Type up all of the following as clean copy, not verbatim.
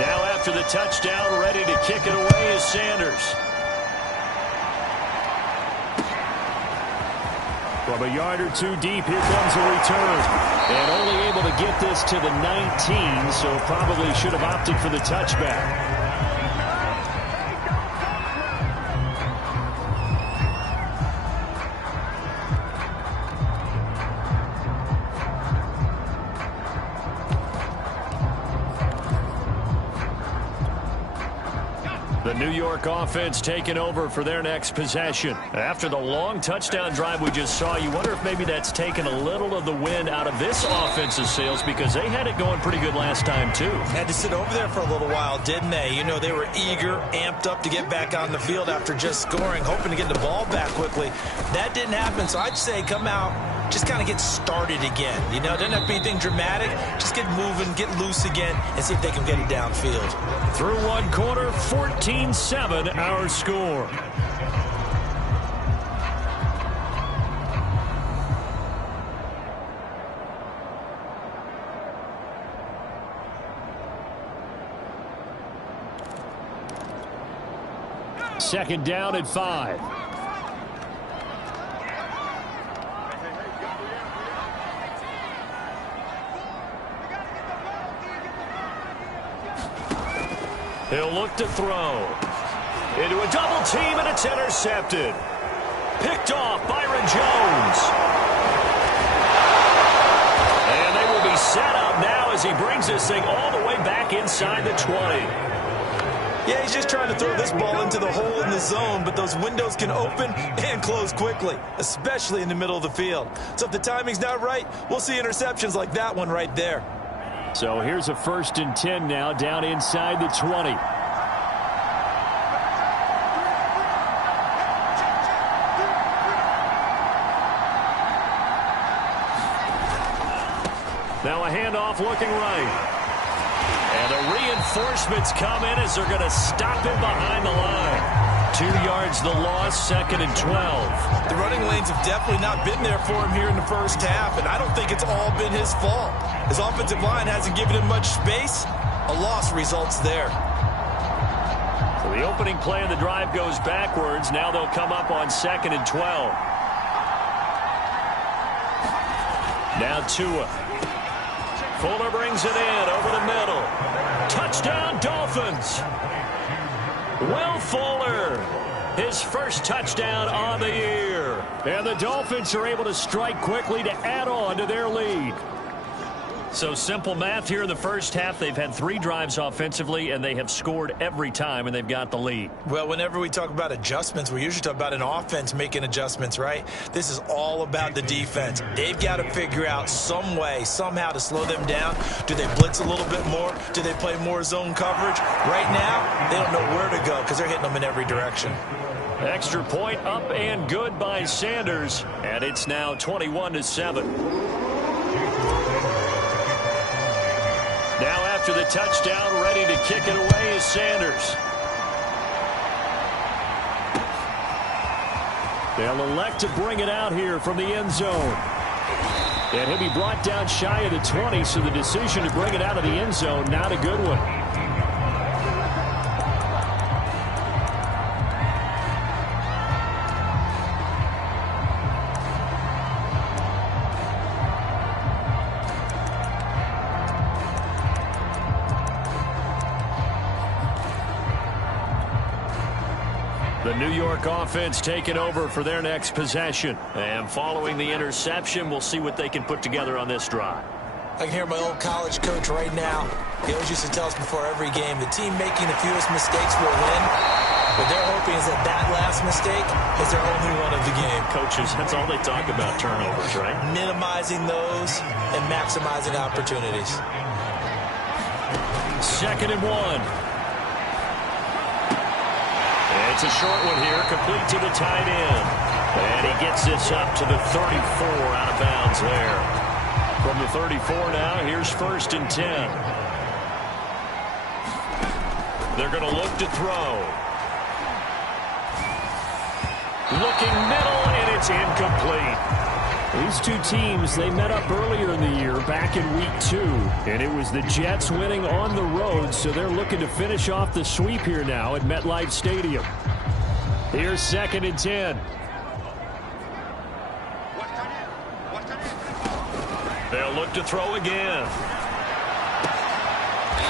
Now after the touchdown, ready to kick it away is Sanders. From a yard or two deep, here comes a return. And only able to get this to the 19, so probably should have opted for the touchback. The New York offense taking over for their next possession. After the long touchdown drive we just saw, you wonder if maybe that's taken a little of the wind out of this offense's sails, because they had it going pretty good last time too. Had to sit over there for a little while, didn't they? You know, they were eager, amped up to get back on the field after just scoring, hoping to get the ball back quickly. That didn't happen, so I'd say come out, just kind of get started again. You know, doesn't have to be anything dramatic. Just get moving, get loose again, and see if they can get it downfield. Through one quarter, 14-7 our score. Second down at 5. He'll look to throw. Into a double team, and it's intercepted. Picked off Byron Jones. And they will be set up now as he brings this thing all the way back inside the 20. Yeah, he's just trying to throw this ball into the hole in the zone, but those windows can open and close quickly, especially in the middle of the field. So if the timing's not right, we'll see interceptions like that one right there. So here's a 1st and 10 now, down inside the 20. Now a handoff looking right. And the reinforcements come in as they're going to stop him behind the line. 2 yards the loss, 2nd and 12. The running lanes have definitely not been there for him here in the first half, and I don't think it's all been his fault. His offensive line hasn't given him much space. A loss results there. So the opening play of the drive goes backwards. Now they'll come up on 2nd and 12. Now Tua. Fuller brings it in over the middle. Touchdown, Dolphins. Will Fuller, his first touchdown on the year. And the Dolphins are able to strike quickly to add on to their lead. So simple math here in the first half. They've had 3 drives offensively, and they have scored every time, and they've got the lead. Well, whenever we talk about adjustments, we usually talk about an offense making adjustments, right? This is all about the defense. They've got to figure out some way, somehow to slow them down. Do they blitz a little bit more? Do they play more zone coverage? Right now, they don't know where to go because they're hitting them in every direction. Extra point up and good by Sanders, and it's now 21-7. Now after the touchdown, ready to kick it away is Sanders. They'll elect to bring it out here from the end zone. And he'll be brought down shy of the 20, so the decision to bring it out of the end zone, not a good one. The New York offense taking over for their next possession. And following the interception, we'll see what they can put together on this drive. I can hear my old college coach right now. He always used to tell us before every game, the team making the fewest mistakes will win. What they're hoping is that that last mistake is their only one of the game. Coaches, that's all they talk about, turnovers, right? Minimizing those and maximizing opportunities. 2nd and 1. It's a short one here, complete to the tight end. And he gets this up to the 34, out of bounds there. From the 34 now, here's 1st and 10. They're going to look to throw. Looking middle, and it's incomplete. These two teams, they met up earlier in the year, back in week 2, and it was the Jets winning on the road, so they're looking to finish off the sweep here now at MetLife Stadium. Here's 2nd and 10. They'll look to throw again.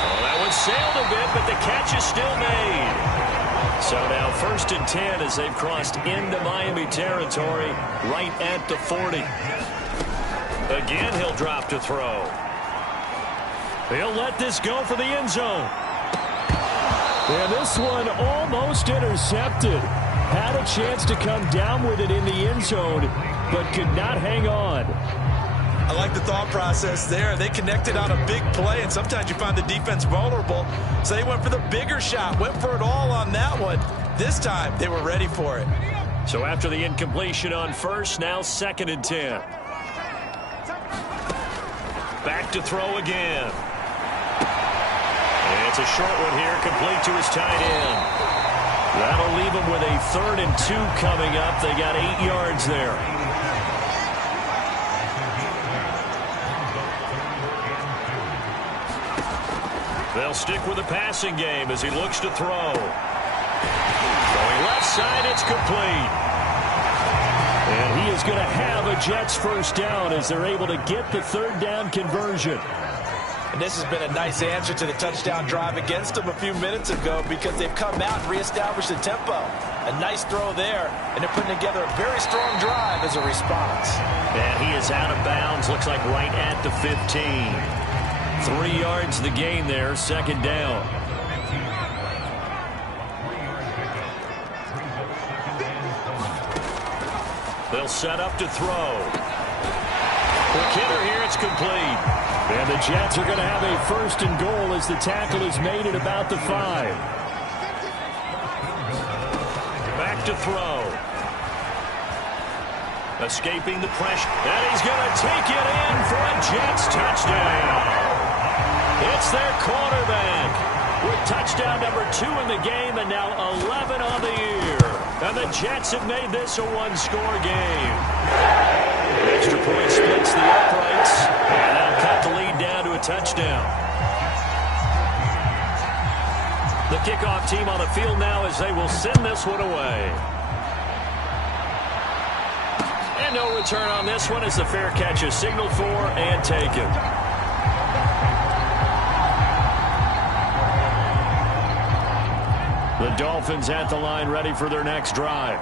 Well, that one sailed a bit, but the catch is still made. So now 1st and 10 as they've crossed into Miami territory right at the 40. Again, he'll drop to throw. He'll let this go for the end zone. And this one almost intercepted. Had a chance to come down with it in the end zone, but could not hang on. I like the thought process there. They connected on a big play, and sometimes you find the defense vulnerable. So they went for the bigger shot, went for it all on that one. This time, they were ready for it. So after the incompletion on 1st, now 2nd and 10. Back to throw again. And it's a short one here, complete to his tight end. That'll leave him with a 3rd and 2 coming up. They got 8 yards there. They'll stick with the passing game as he looks to throw. Going left side, it's complete. And he is going to have a Jets first down as they're able to get the 3rd down conversion. And this has been a nice answer to the touchdown drive against them a few minutes ago because they've come out and reestablished the tempo. A nice throw there, and they're putting together a very strong drive as a response. And he is out of bounds, looks like right at the 15. 3 yards the gain there, 2nd down. They'll set up to throw. The kidder here, it's complete. And the Jets are going to have a 1st and goal as the tackle is made at about the 5. Back to throw. Escaping the pressure. And he's going to take it in for a Jets touchdown. It's their quarterback with touchdown number 2 in the game and now 11 on the year. And the Jets have made this a one-score game. Extra point splits the uprights, and that'll cut the lead down to a touchdown. The kickoff team on the field now as they will send this one away. And no return on this one as the fair catch is signaled for and taken. The Dolphins at the line ready for their next drive.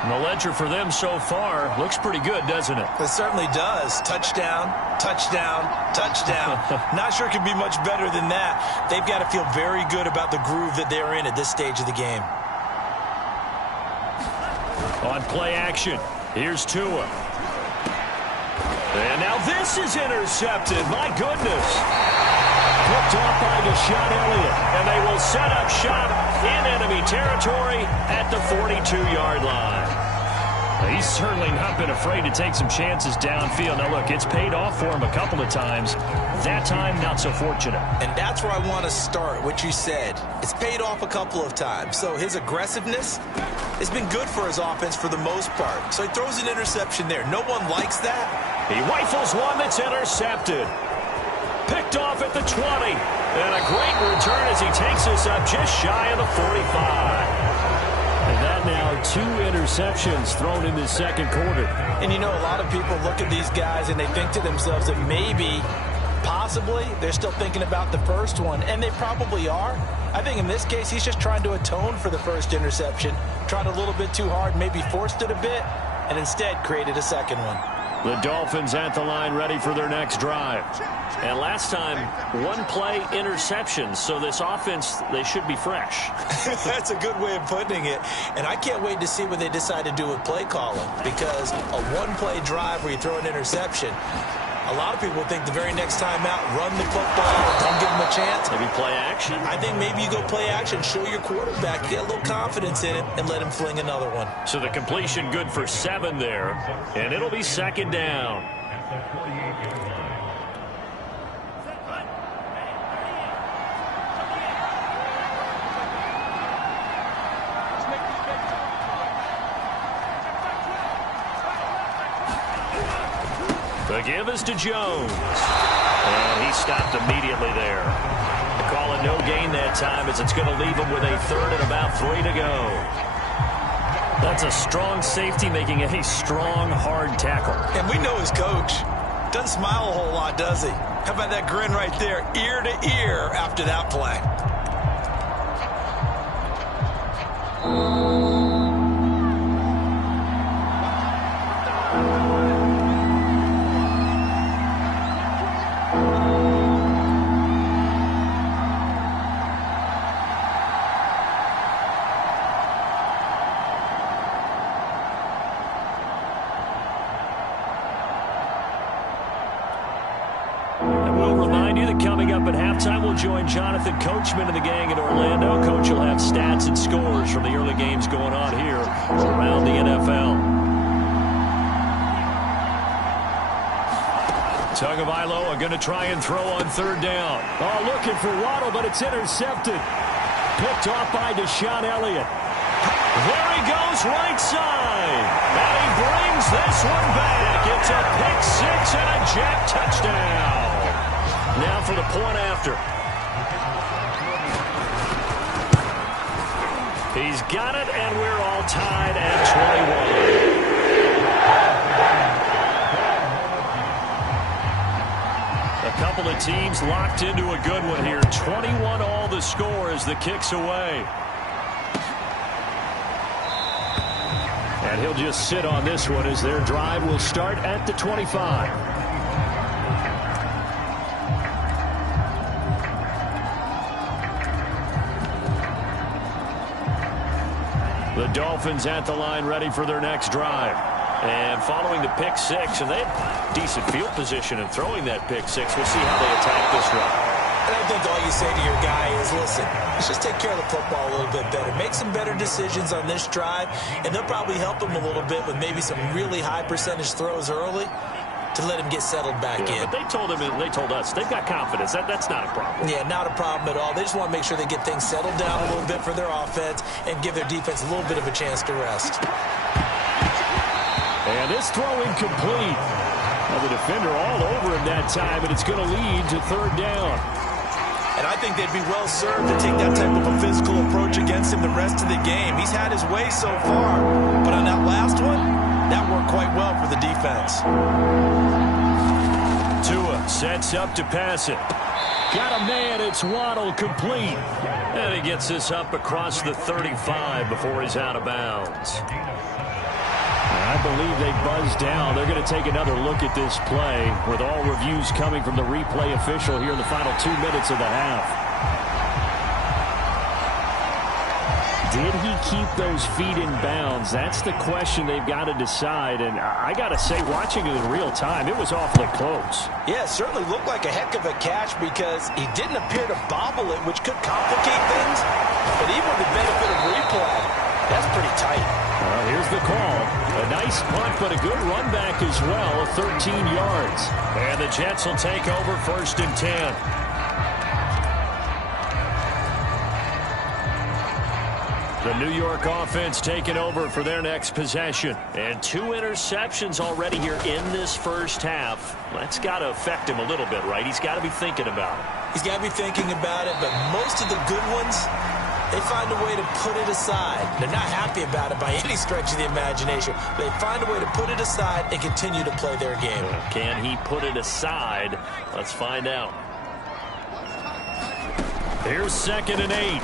And the ledger for them so far looks pretty good, doesn't it? It certainly does. Touchdown, touchdown, touchdown. Not sure it could be much better than that. They've got to feel very good about the groove that they're in at this stage of the game. On play action, here's Tua. And now this is intercepted. My goodness. Picked off by Deshaun Elliott. And they will set up shop in enemy territory at the 42-yard line. He's certainly not been afraid to take some chances downfield. Now, look, it's paid off for him a couple of times. That time, not so fortunate. And that's where I want to start, what you said. It's paid off a couple of times. So his aggressiveness has been good for his offense for the most part. So he throws an interception there. No one likes that. He rifles one that's intercepted. Picked off at the 20. And a great return as he takes us up just shy of the 45. And that now 2 interceptions thrown in the second quarter. And you know, a lot of people look at these guys and they think to themselves that maybe, possibly, they're still thinking about the first one. And they probably are. I think in this case, he's just trying to atone for the first interception. Tried a little bit too hard, maybe forced it a bit, and instead created a second one. The Dolphins at the line ready for their next drive. And last time, 1 play interceptions. So this offense, they should be fresh. That's a good way of putting it. And I can't wait to see what they decide to do with play calling. Because a 1-play drive where you throw an interception, a lot of people think the very next time out, run the football, don't give them a chance. Maybe play action? I think maybe you go play action, show your quarterback, get a little confidence in it, and let him fling another one. So the completion good for 7 there, and it'll be 2nd down. The give is to Jones. And he stopped immediately there. Call it no gain that time as it's going to leave him with a third and about 3 to go. That's a strong safety making a strong, hard tackle. And we know his coach. Doesn't smile a whole lot, does he? How about that grin right there, ear to ear after that play? Join Jonathan Coachman and the gang in Orlando. Coach will have stats and scores from the early games going on here around the NFL. Tagovailoa are going to try and throw on third down. Oh, looking for Waddle, but it's intercepted. Picked off by Deshaun Elliott. There he goes, right side. And he brings this one back. It's a pick six and a Jet touchdown. Now for the point after. He's got it, and we're all tied at 21. A couple of teams locked into a good one here. 21 all the score as the kick's away. And he'll just sit on this one as their drive will start at the 25. The Dolphins at the line ready for their next drive. And following the pick six, and they have decent field position in throwing that pick six. We'll see how they attack this run. And I think all you say to your guy is, listen, let's just take care of the football a little bit better. Make some better decisions on this drive, and they'll probably help him a little bit with maybe some really high percentage throws early to let him get settled back in. But they told us they've got confidence. That's not a problem. Yeah, not a problem at all. They just want to make sure they get things settled down a little bit for their offense and give their defense a little bit of a chance to rest. And this throw incomplete. Well, the defender all over him that time, and it's going to lead to third down. And I think they'd be well served to take that type of a physical approach against him the rest of the game. He's had his way so far, but on that last one, that worked quite well for the defense. Tua sets up to pass it. Got a man, it's Waddle, complete. And he gets this up across the 35 before he's out of bounds. I believe they buzzed down. They're going to take another look at this play with all reviews coming from the replay official here in the final 2 minutes of the half. Did he keep those feet in bounds? That's the question they've got to decide. And I got to say, watching it in real time, it was awfully close. Yeah, it certainly looked like a heck of a catch because he didn't appear to bobble it, which could complicate things. But even with the benefit of replay, that's pretty tight. Well, here's the call. A nice punt, but a good run back as well, 13 yards. And the Jets will take over 1st and 10. The New York offense taking over for their next possession. And 2 interceptions already here in this first half. That's got to affect him a little bit, right? He's got to be thinking about it. He's got to be thinking about it, but most of the good ones, they find a way to put it aside. They're not happy about it by any stretch of the imagination. They find a way to put it aside and continue to play their game. Can he put it aside? Let's find out. Here's 2nd and 8.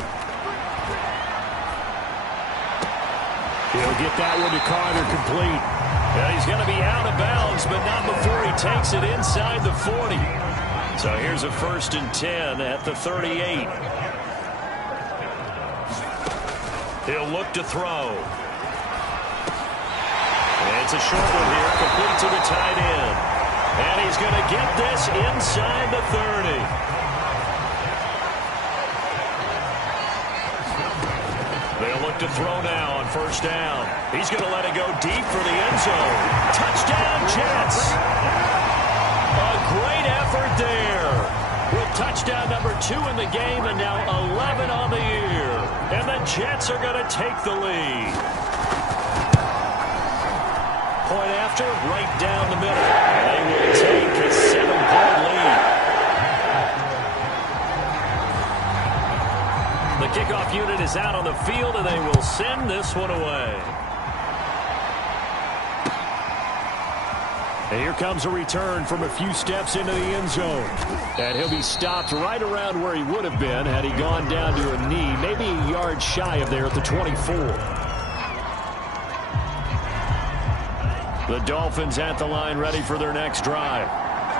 He'll get that one to Carter, complete. And he's going to be out of bounds, but not before he takes it inside the 40. So here's a 1st and 10 at the 38. He'll look to throw. And it's a short one here, complete to the tight end. And he's going to get this inside the 30. They'll look to throw now on 1st down. He's going to let it go deep for the end zone. Touchdown, Jets. A great effort there. With touchdown number 2 in the game and now 11 on the year. And the Jets are going to take the lead. point after, right down the middle. And they will take a 7-point lead. The kickoff unit is out on the field, and they will send this one away. And here comes a return from a few steps into the end zone. And he'll be stopped right around where he would have been had he gone down to a knee, maybe a yard shy of there at the 24. The Dolphins at the line ready for their next drive.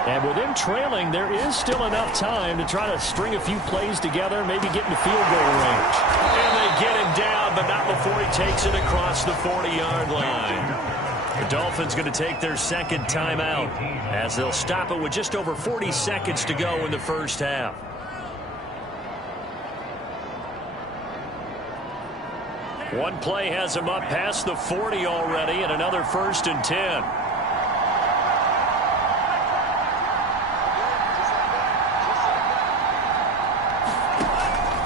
And with them trailing, there is still enough time to try to string a few plays together, maybe get into field goal range. And they get him down, but not before he takes it across the 40-yard line. The Dolphins going to take their second timeout as they'll stop it with just over 40 seconds to go in the first half. One play has him up past the 40 already, and another 1st and 10.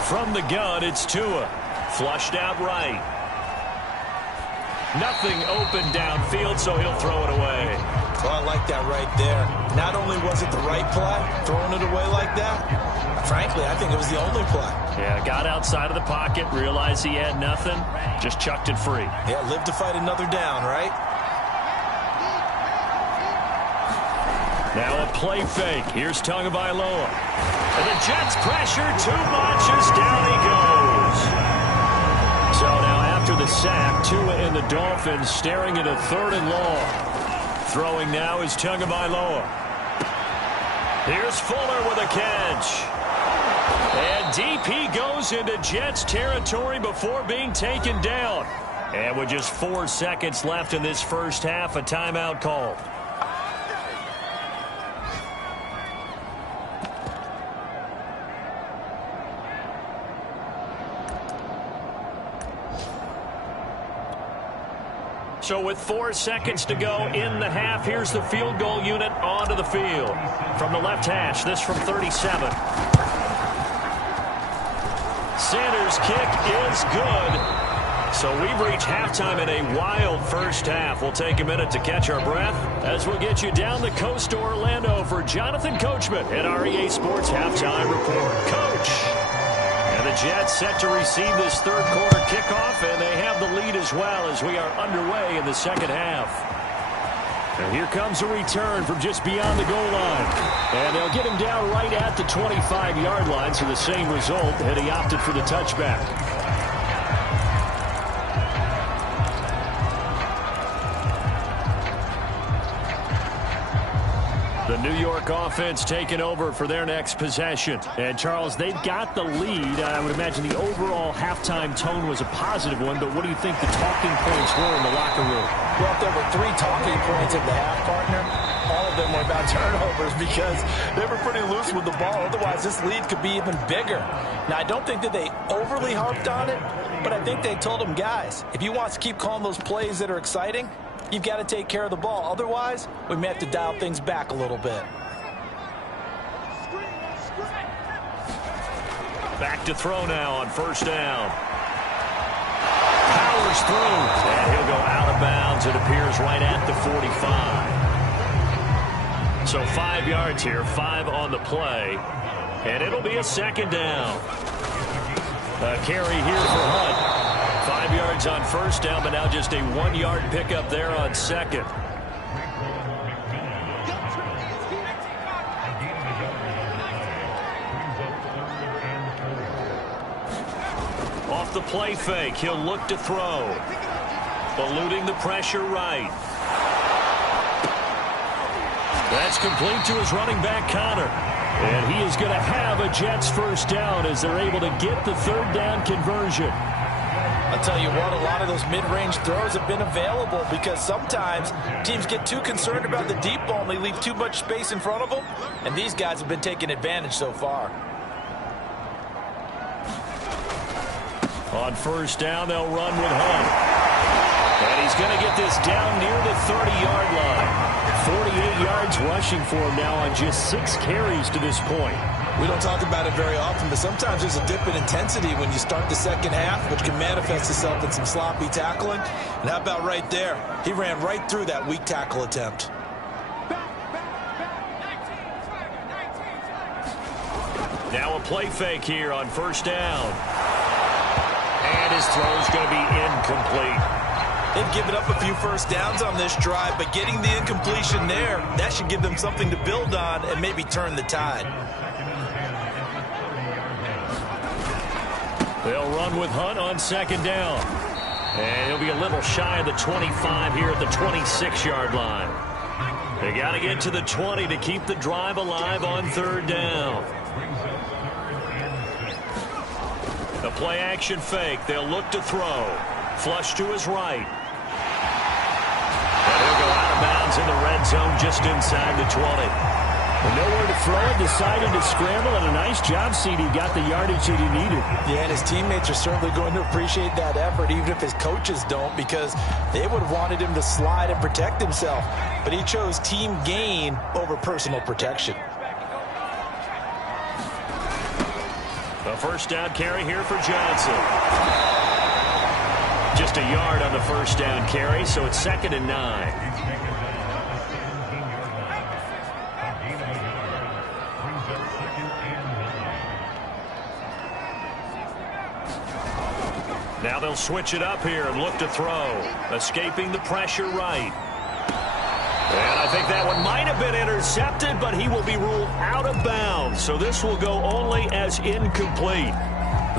From the gun, it's Tua. Flushed out right. Nothing open downfield, so he'll throw it away. Oh, I like that right there. Not only was it the right play, throwing it away like that, frankly, I think it was the only play. Yeah, got outside of the pocket, realized he had nothing, just chucked it free. Yeah, live to fight another down, right? Now a play fake. Here's Tagovailoa. And the Jets pressure too much as down he goes. So now after the sack, Tua and the Dolphins staring at a 3rd and long. Throwing now is Tagovailoa. Here's Fuller with a catch. And deep he goes into Jets territory before being taken down. And with just 4 seconds left in this first half, a timeout called. So with 4 seconds to go in the half, here's the field goal unit onto the field. From the left hash, this from 37. Sanders' kick is good. So we've reached halftime in a wild first half. We'll take a minute to catch our breath as we'll get you down the coast to Orlando for Jonathan Coachman at our EA Sports Halftime Report. Coach. And the Jets set to receive this 3rd quarter kickoff, and they have the lead as well as we are underway in the second half. And here comes a return from just beyond the goal line. And they'll get him down right at the 25-yard line, so the same result had he opted for the touchback. The New York offense taking over for their next possession. And, Charles, they've got the lead. I would imagine the overall halftime tone was a positive one, but what do you think the talking points were in the locker room? Well, if there were 3 talking points at the half, partner, all of them were about turnovers because they were pretty loose with the ball. Otherwise, this lead could be even bigger. Now, I don't think that they overly harped on it, but I think they told them, guys, if you want to keep calling those plays that are exciting, you've got to take care of the ball. Otherwise, we may have to dial things back a little bit. Back to throw now on 1st down. Powers through, and he'll go out of bounds. It appears right at the 45. So 5 yards here, 5 on the play, and it'll be a 2nd down. A carry here for Hunt. 5 yards on 1st down, but now just a 1-yard pickup there on 2nd. Off the play fake, he'll look to throw. Eluding the pressure right. That's complete to his running back, Connor. And he is going to have a Jets 1st down as they're able to get the 3rd down conversion. I'll tell you what, a lot of those mid-range throws have been available because sometimes teams get too concerned about the deep ball and they leave too much space in front of them. And these guys have been taking advantage so far. On 1st down, they'll run with Hunt. And he's going to get this down near the 30-yard line. 48 yards rushing for him now on just 6 carries to this point. We don't talk about it very often, but sometimes there's a dip in intensity when you start the second half, which can manifest itself in some sloppy tackling. And how about right there? He ran right through that weak tackle attempt. Now a play fake here on first down. And his throw is going to be incomplete. They've given up a few first downs on this drive, but getting the incompletion there, that should give them something to build on and maybe turn the tide. They'll run with Hunt on second down. And he'll be a little shy of the 25 here at the 26-yard line. They got to get to the 20 to keep the drive alive on third down. The play action fake. They'll look to throw. Flush to his right. And he'll go out of bounds in the red zone just inside the 20. With nowhere to throw it, decided to scramble, and a nice job, CD. Got the yardage that he needed. Yeah, and his teammates are certainly going to appreciate that effort, even if his coaches don't, because they would have wanted him to slide and protect himself. But he chose team gain over personal protection. A first down carry here for Johnson. Just a yard on the first down carry, so it's 2nd and 9. Now they'll switch it up here and look to throw. Escaping the pressure right. And I think that one might have been intercepted, but he will be ruled out of bounds. So this will go only as incomplete.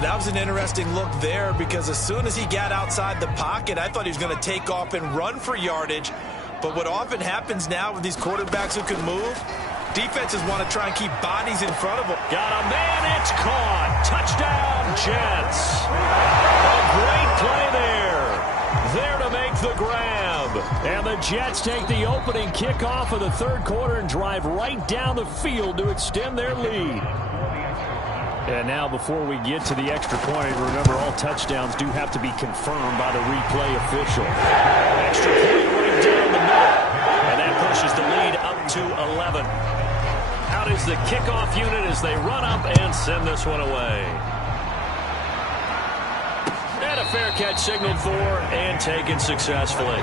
That was an interesting look there, because as soon as he got outside the pocket, I thought he was going to take off and run for yardage. But what often happens now with these quarterbacks who can move, defenses want to try and keep bodies in front of them. Got a man, it's caught. Touchdown, Jets. A great play there. There to make the grab. And the Jets take the opening kickoff of the third quarter and drive right down the field to extend their lead. And now before we get to the extra point, remember all touchdowns do have to be confirmed by the replay official. Extra point right down the middle. And that pushes the lead up to 11. Out is the kickoff unit as they run up and send this one away. And a fair catch signaled for and taken successfully.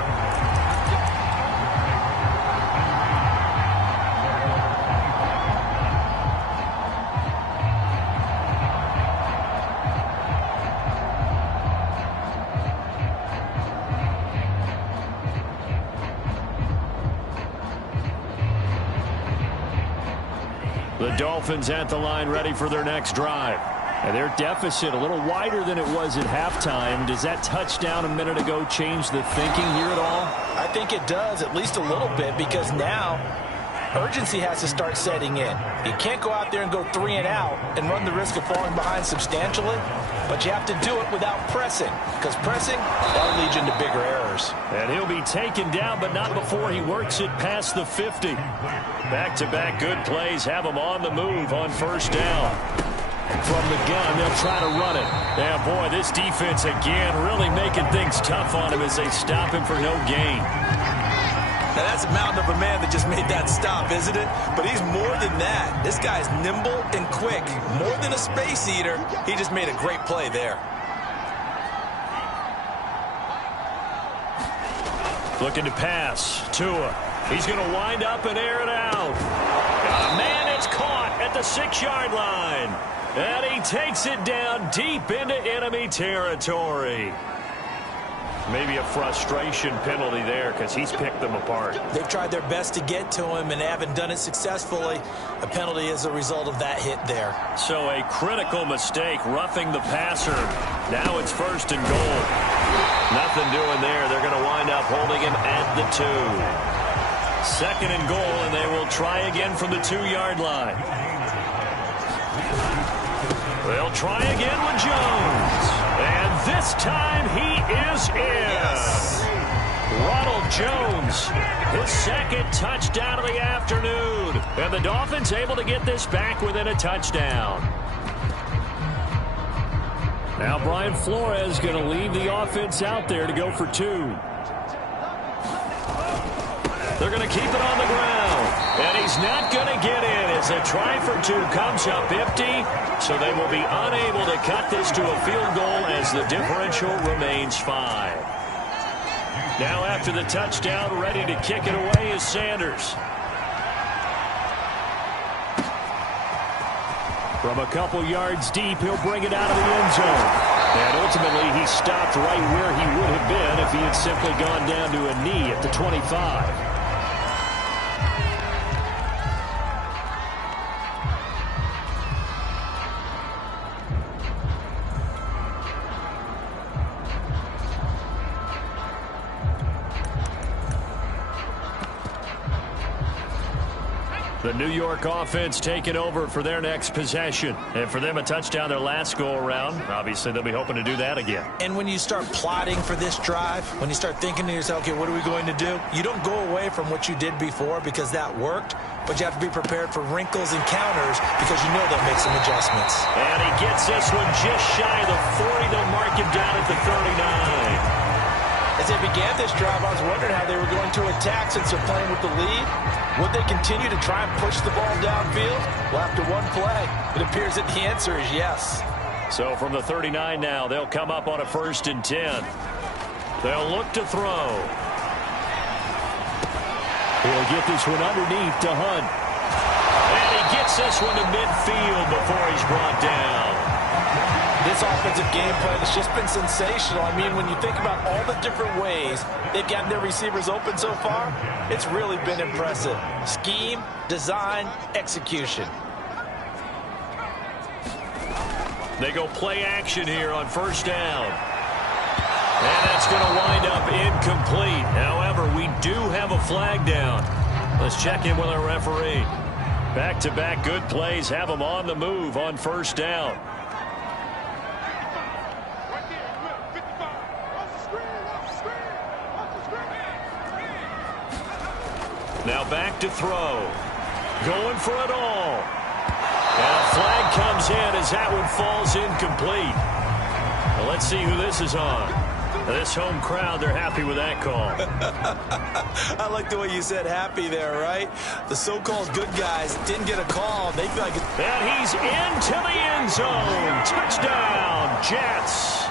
The Dolphins at the line ready for their next drive. And their deficit a little wider than it was at halftime. Does that touchdown a minute ago change the thinking here at all? I think it does, at least a little bit, because now urgency has to start setting in. You can't go out there and go 3 and out and run the risk of falling behind substantially, but you have to do it without pressing, because pressing, that'll lead you into bigger errors. And he'll be taken down, but not before he works it past the 50. Back-to-back good plays have him on the move on first down. From the gun, they'll try to run it. Yeah, boy, this defense again really making things tough on him as they stop him for no gain. Now, that's a mountain of a man that just made that stop, isn't it? But he's more than that. This guy's nimble and quick. More than a space eater, he just made a great play there. Looking to pass. Tua. He's going to wind up and air it out. Got a man, it's caught at the 6-yard line. And he takes it down deep into enemy territory. Maybe a frustration penalty there because he's picked them apart. They've tried their best to get to him and haven't done it successfully. A penalty is a result of that hit there. So a critical mistake, roughing the passer. Now it's 1st and goal. Nothing doing there. They're going to wind up holding him at the 2. 2nd and goal, and they will try again from the 2-yard line. They'll try again with Jones. And this time he is in. Yes. Ronald Jones, his 2nd touchdown of the afternoon. And the Dolphins able to get this back within a touchdown. Now Brian Flores going to leave the offense out there to go for 2. They're going to keep it on the ground. And he's not going to get in as a try for two comes up empty. So they will be unable to cut this to a field goal as the differential remains 5. Now after the touchdown, ready to kick it away is Sanders. From a couple yards deep, he'll bring it out of the end zone. And ultimately, he stopped right where he would have been if he had simply gone down to a knee at the 25. The New York offense taking over for their next possession. And for them, a touchdown their last go-around. Obviously, they'll be hoping to do that again. And when you start plotting for this drive, when you start thinking to yourself, okay, what are we going to do? You don't go away from what you did before because that worked, but you have to be prepared for wrinkles and counters because you know they'll make some adjustments. And he gets this one just shy of the 40. They'll mark him down at the 39. As they began this drive, I was wondering how they were going to attack since they're playing with the lead. Would they continue to try and push the ball downfield? Well, after one play, it appears that the answer is yes. So from the 39 now, they'll come up on a 1st and 10. They'll look to throw. He'll get this one underneath to Hunt. And he gets this one to midfield before he's brought down. This offensive game plan has just been sensational. I mean, when you think about all the different ways they've gotten their receivers open so far, it's really been impressive. Scheme, design, execution. They go play action here on 1st down. And that's going to wind up incomplete. However, we do have a flag down. Let's check in with our referee. Back-to-back good plays have them on the move on 1st down. Now back to throw. Going for it all. And a flag comes in as that one falls incomplete. Well, let's see who this is on. This home crowd, they're happy with that call. I like the way you said happy there, right? The so-called good guys didn't get a call. They feel like and he's into the end zone. Touchdown, Jets.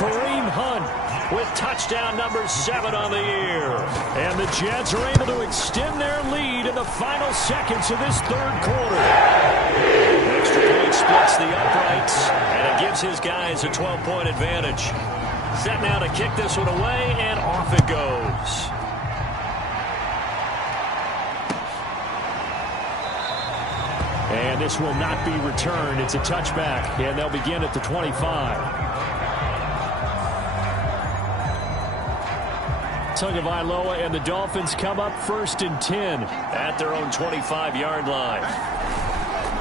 Kareem Hunt with touchdown number 7 on the year. And the Jets are able to extend their lead in the final seconds of this 3rd quarter. An extra point splits the uprights, and it gives his guys a 12-point advantage. Set now to kick this one away, and off it goes. And this will not be returned. It's a touchback, and they'll begin at the 25. Tagovailoa and the Dolphins come up 1st and 10 at their own 25-yard line.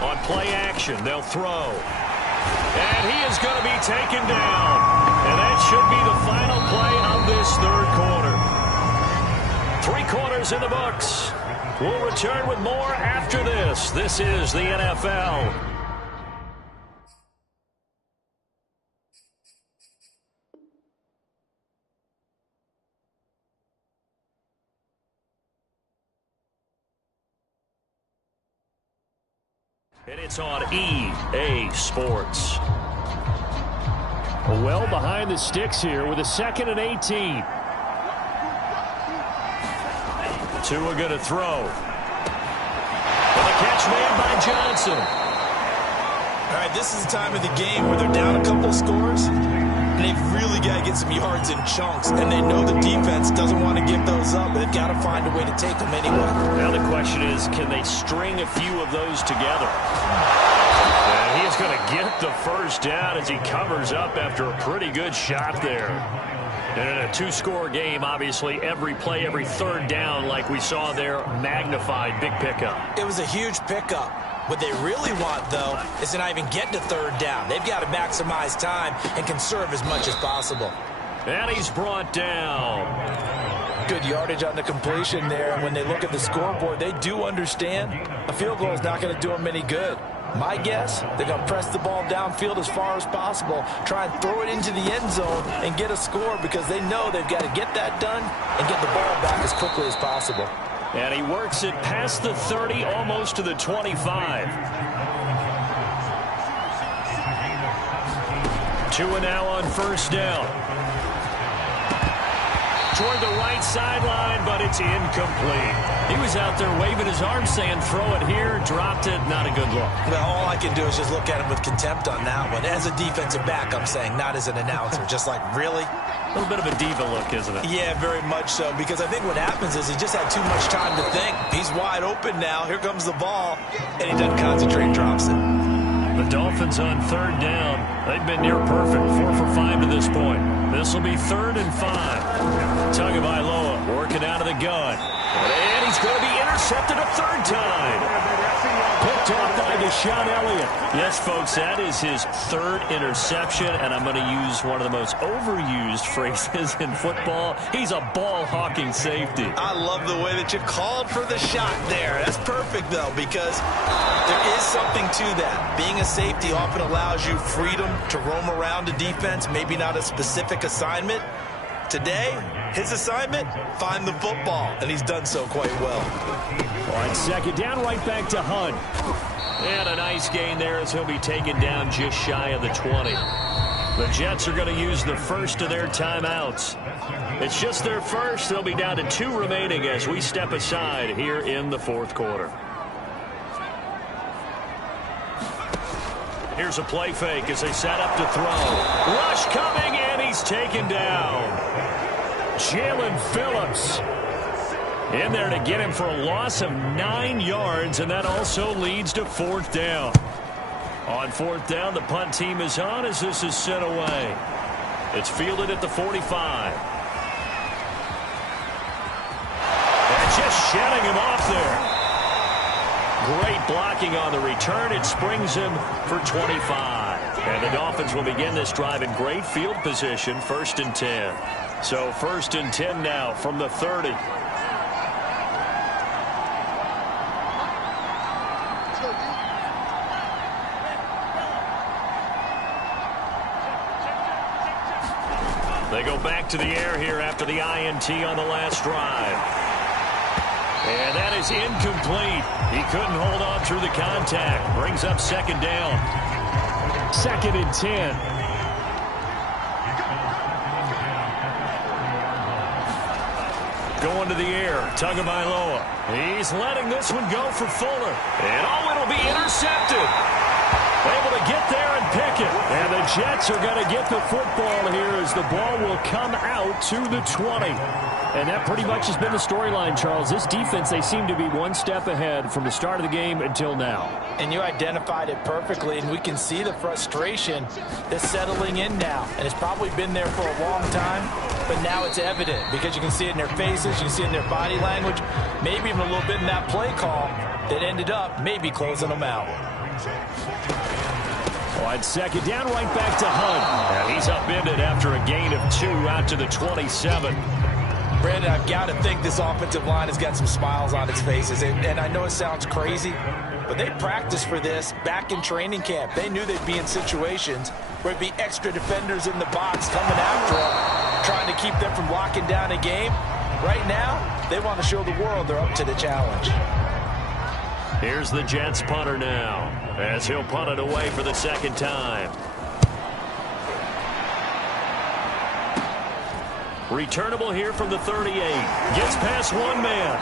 On play action, they'll throw. And he is going to be taken down. And that should be the final play of this 3rd quarter. 3 quarters in the books. We'll return with more after this. This is the NFL. And it's on EA Sports. Well behind the sticks here with a 2nd and 18. Tua going to throw. And the catch made by Johnson. All right, this is the time of the game where they're down a couple of scores, and they've really got to get some yards in chunks, and they know the defense doesn't want to give those up, but they've got to find a way to take them anyway. Now the question is, can they string a few of those together? And he is going to get the 1st down as he covers up after a pretty good shot there. And in a 2-score game, obviously, every play, every 3rd down, like we saw there, magnified, big pickup. It was a huge pickup. What they really want, though, is to not even get to 3rd down. They've got to maximize time and conserve as much as possible. And he's brought down. Good yardage on the completion there. And when they look at the scoreboard, they do understand a field goal is not going to do them any good. My guess, they're going to press the ball downfield as far as possible, try and throw it into the end zone and get a score because they know they've got to get that done and get the ball back as quickly as possible. And he works it past the 30, almost to the 25. Tua now on first down. Toward the right sideline, but it's incomplete. He was out there waving his arms saying, throw it here, dropped it, not a good look. Well, all I can do is just look at him with contempt on that one. As a defensive back, I'm saying, not as an announcer. Just like, really? A little bit of a diva look, isn't it? Yeah, very much so, because I think what happens is he just had too much time to think. He's wide open now. Here comes the ball, and he doesn't concentrate, drops it. The Dolphins on third down. They've been near perfect, 4 for 5 to this point. This will be 3rd and 5. Tagovailoa working out of the gun. And he's going to be intercepted a third time. Picked off by Deshaun Elliott. Yes, folks, that is his 3rd interception, and I'm going to use one of the most overused phrases in football. He's a ball-hawking safety. I love the way that you called for the shot there. That's perfect, though, because there is something to that. Being a safety often allows you freedom to roam around a defense, maybe not a specific assignment. Today, his assignment, find the football, and he's done so quite well. All right, second down, right back to Hunt. And a nice gain there as he'll be taken down just shy of the 20. The Jets are going to use the first of their timeouts. It's just their first. They'll be down to 2 remaining as we step aside here in the 4th quarter. Here's a play fake as they set up to throw. Rush coming, and he's taken down. Jalen Phillips in there to get him for a loss of 9 yards, and that also leads to 4th down. On 4th down, the punt team is on as this is sent away. It's fielded at the 45. And just shedding him off there. Great blocking on the return. It springs him for 25. And the Dolphins will begin this drive in great field position, 1st and 10. So 1st and 10 now from the 30. They go back to the air here after the INT on the last drive. And that is incomplete. He couldn't hold on through the contact. Brings up 2nd down. 2nd and 10. Going to the air. Tagovailoa. He's letting this one go for Fuller. And it'll be intercepted. Able to get there and pick it. And the Jets are going to get the football here as the ball will come out to the 20. And that pretty much has been the storyline, Charles. This defense, they seem to be one step ahead from the start of the game until now. And you identified it perfectly, and we can see the frustration that's settling in now. And it's probably been there for a long time, but now it's evident because you can see it in their faces, you can see it in their body language, maybe even a little bit in that play call that ended up maybe closing them out. Wide 2nd down, right back to Hunt. And he's upended after a gain of 2 out to the 27. Brandon, I've got to think this offensive line has got some smiles on its faces. And I know it sounds crazy, but they practiced for this back in training camp. They knew they'd be in situations where it'd be extra defenders in the box coming after them, trying to keep them from locking down a game. Right now, they want to show the world they're up to the challenge. Here's the Jets punter now as he'll punt it away for the 2nd time. Returnable here from the 38. Gets past one man.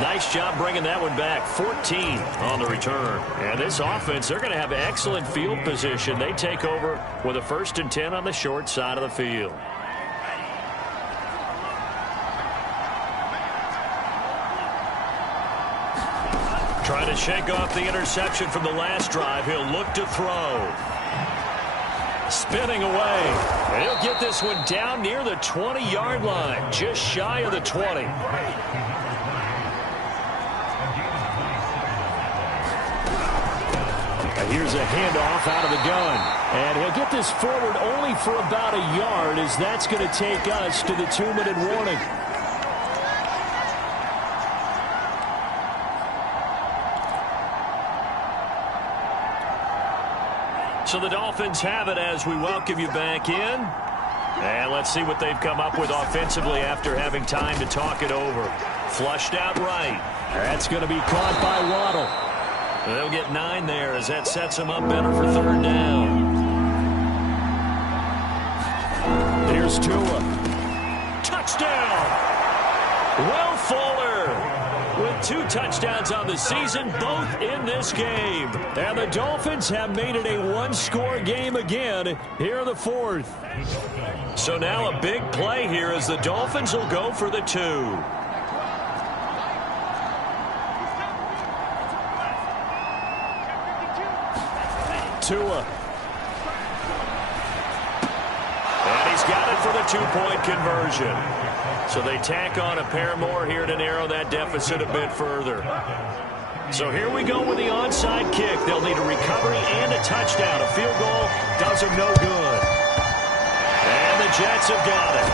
Nice job bringing that one back. 14 on the return. And this offense, they're going to have excellent field position. They take over with a 1st and 10 on the short side of the field. Trying to shake off the interception from the last drive. He'll look to throw. Spinning away. And he'll get this one down near the 20-yard line, just shy of the 20. And here's a handoff out of the gun. And he'll get this forward only for about a yard, as that's going to take us to the 2-minute warning. So the Dolphins have it as we welcome you back in. And let's see what they've come up with offensively after having time to talk it over. Flushed out right. That's going to be caught by Waddle. They'll get 9 there as that sets them up better for third down. Here's Tua. Touchdown! Will Fuller with 2 touchdowns on the season, both in this game. And the Dolphins have made it a one-score game again here in the fourth. So now a big play here as the Dolphins will go for the 2. Tua. And he's got it for the 2-point conversion. So they tack on a pair more here to narrow that deficit a bit further. So here we go with the onside kick. They'll need a recovery and a touchdown. A field goal does them no good. And the Jets have got it.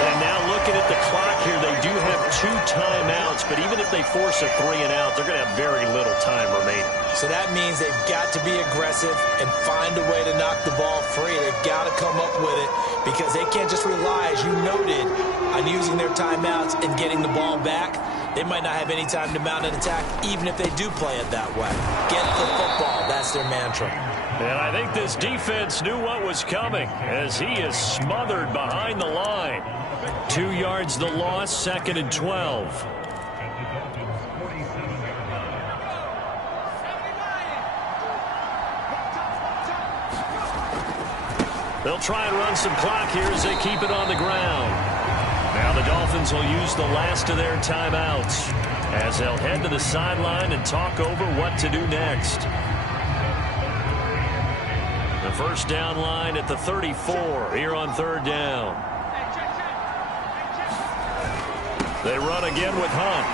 And now looking at the clock here, they do have 2 timeouts, but even if they force a 3-and-out, they're going to have very little time remaining. So that means they've got to be aggressive and find a way to knock the ball free. They've got to come up with it because they can't just rely, as you noted, on using their timeouts and getting the ball back. They might not have any time to mount an attack, even if they do play it that way. Get the football. That's their mantra. And I think this defense knew what was coming as he is smothered behind the line. 2 yards the loss, 2nd and 12. They'll try and run some clock here as they keep it on the ground. Now the Dolphins will use the last of their timeouts as they'll head to the sideline and talk over what to do next. The first down line at the 34 here on third down. They run again with Hunt.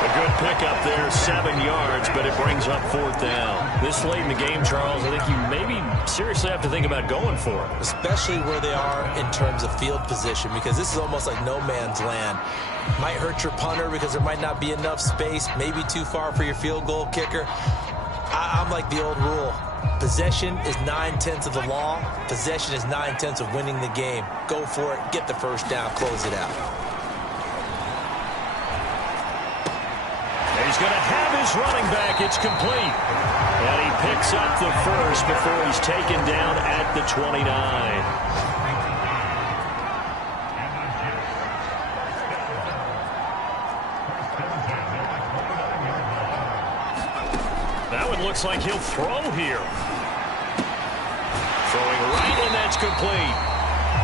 A good pickup there, 7 yards, but it brings up 4th down. This late in the game, Charles, I think you maybe seriously have to think about going for it. Especially where they are in terms of field position, because this is almost like no man's land. Might hurt your punter because there might not be enough space, maybe too far for your field goal kicker. I'm like the old rule. Possession is 9/10 of the law. Possession is 9/10 of winning the game. Go for it. Get the first down. Close it out. He's going to have his running back. It's complete. And he picks up the first before he's taken down at the 29. That one looks like he'll throw here. Throwing right, and that's complete.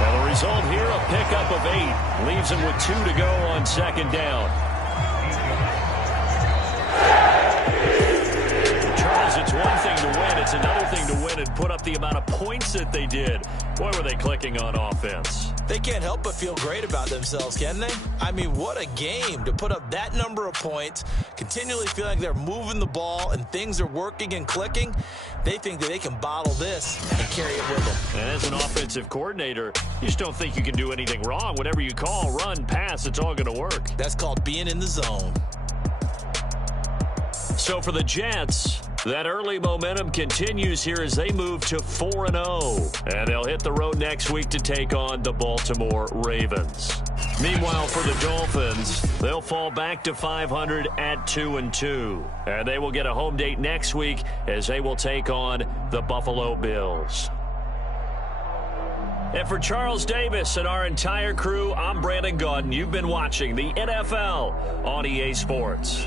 And the result here, a pickup of 8. Leaves him with 2 to go on 2nd down. Charles, it's one thing to win. It's another thing to win and put up the amount of points that they did. Boy, were they clicking on offense. They can't help but feel great about themselves, can they? I mean, what a game to put up that number of points, continually feeling like they're moving the ball and things are working and clicking. They think that they can bottle this and carry it with them. And as an offensive coordinator, you just don't think you can do anything wrong. Whatever you call, run, pass, it's all going to work. That's called being in the zone. So for the Jets, that early momentum continues here as they move to 4-0. And they'll hit the road next week to take on the Baltimore Ravens. Meanwhile, for the Dolphins, they'll fall back to 500 at 2-2. And they will get a home date next week as they will take on the Buffalo Bills. And for Charles Davis and our entire crew, I'm Brandon Gaudin. You've been watching the NFL on EA Sports.